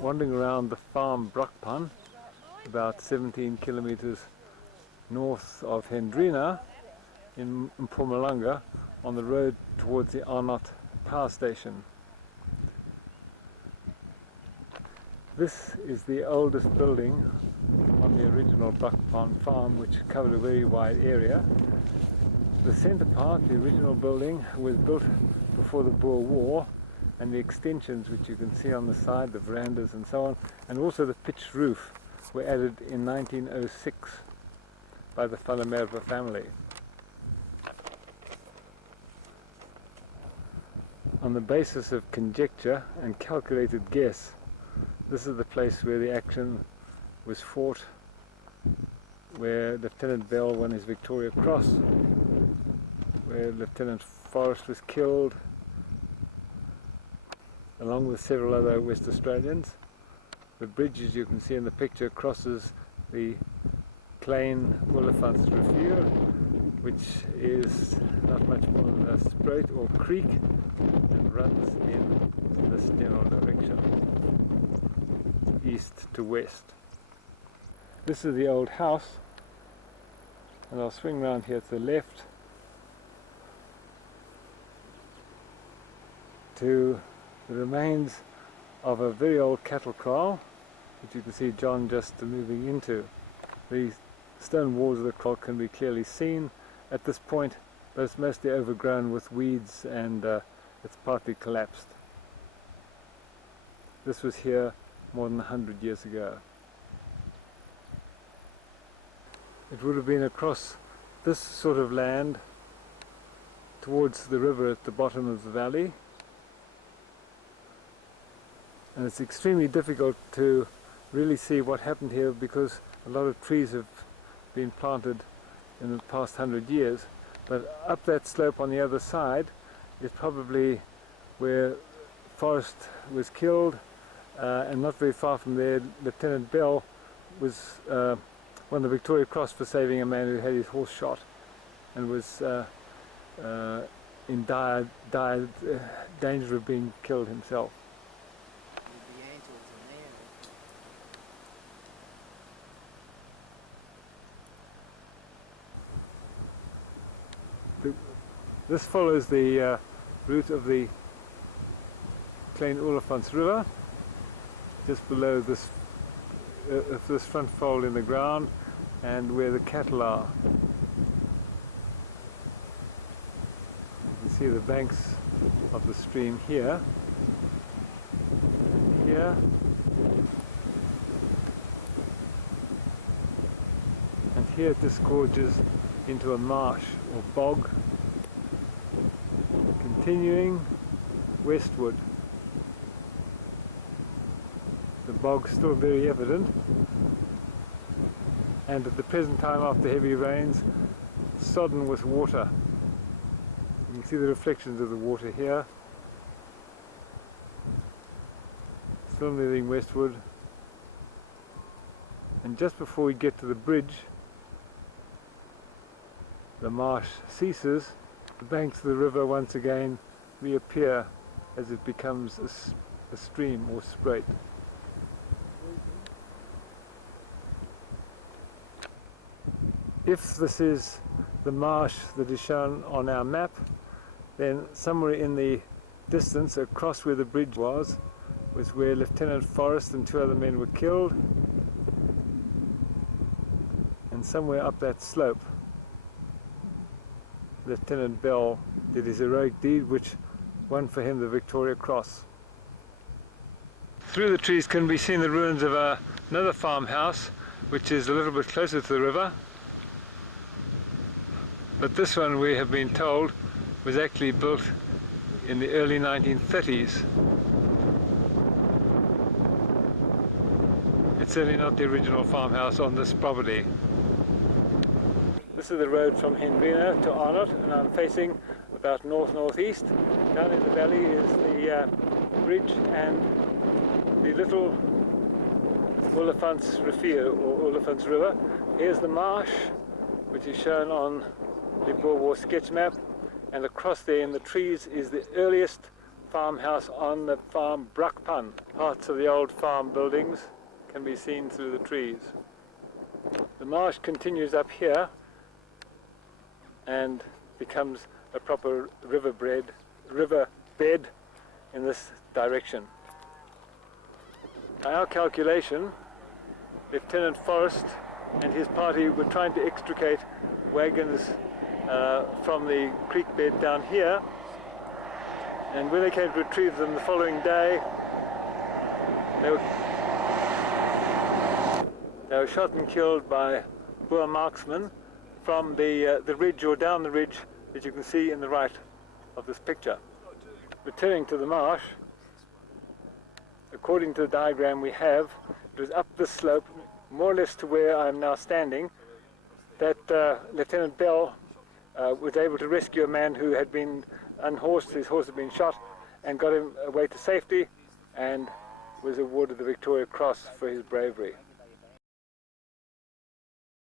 wandering around the farm Brakpan, about 17 kilometers north of Hendrina in Mpumalanga, on the road towards the Arnott power station. This is the oldest building on the original Brakpan farm, which covered a very wide area. The centre part, the original building, was built before the Boer War, and the extensions which you can see on the side, the verandas and so on, and also the pitched roof, were added in 1906 by the Frederick family. On the basis of conjecture and calculated guess, this is the place where the action was fought, where Lieutenant Bell won his Victoria Cross, where Lieutenant Forrest was killed, along with several other West Australians. The bridge, as you can see in the picture, crosses the Klein Olifants Rivier, which is not much more than a spruit or creek, and runs in this general direction, east to west. This is the old house, and I'll swing round here to the left to the remains of a very old cattle kraal, which you can see John just moving into. The stone walls of the kraal can be clearly seen at this point, but it's mostly overgrown with weeds and it's partly collapsed. This was here more than 100 years ago. It would have been across this sort of land towards the river at the bottom of the valley, and it's extremely difficult to really see what happened here because a lot of trees have been planted in the past 100 years, but up that slope on the other side is probably where Forrest was killed, and not very far from there Lieutenant Bell was won the Victoria Cross for saving a man who had his horse shot and was in dire danger of being killed himself. This follows the route of the Klein Olifants River, just below this front fold in the ground and where the cattle are. You can see the banks of the stream here, here, and here it disgorges into a marsh or bog, continuing westward. The bog's still very evident, and at the present time, after heavy rains, sodden with water. You can see the reflections of the water here, still moving westward, and just before we get to the bridge, the marsh ceases. The banks of the river once again reappear as it becomes a stream or spruit. If this is the marsh that is shown on our map, then somewhere in the distance across where the bridge was where Lieutenant Forrest and 2 other men were killed, and somewhere up that slope Lieutenant Bell did his heroic deed which won for him the Victoria Cross. Through the trees can be seen the ruins of another farmhouse which is a little bit closer to the river, but this one, we have been told, was actually built in the early 1930s. It's certainly not the original farmhouse on this property. This is the road from Hendrina to Arnott, and I'm facing about north-northeast. Down in the valley is the bridge and the little Olifants Rivier or Olifants River. Here's the marsh, which is shown on the Boer War sketch map, and across there in the trees is the earliest farmhouse on the farm Brakpan. Parts of the old farm buildings can be seen through the trees. The marsh continues up here and becomes a proper river bed in this direction. By our calculation, Lieutenant Forrest and his party were trying to extricate wagons from the creek bed down here, and when they came to retrieve them the following day, they were shot and killed by Boer marksmen from the ridge, or down the ridge that you can see in the right of this picture. Returning to the marsh, according to the diagram we have, it was up this slope, more or less to where I'm now standing, that Lieutenant Bell was able to rescue a man who had been unhorsed. His horse had been shot, and got him away to safety, and was awarded the Victoria Cross for his bravery.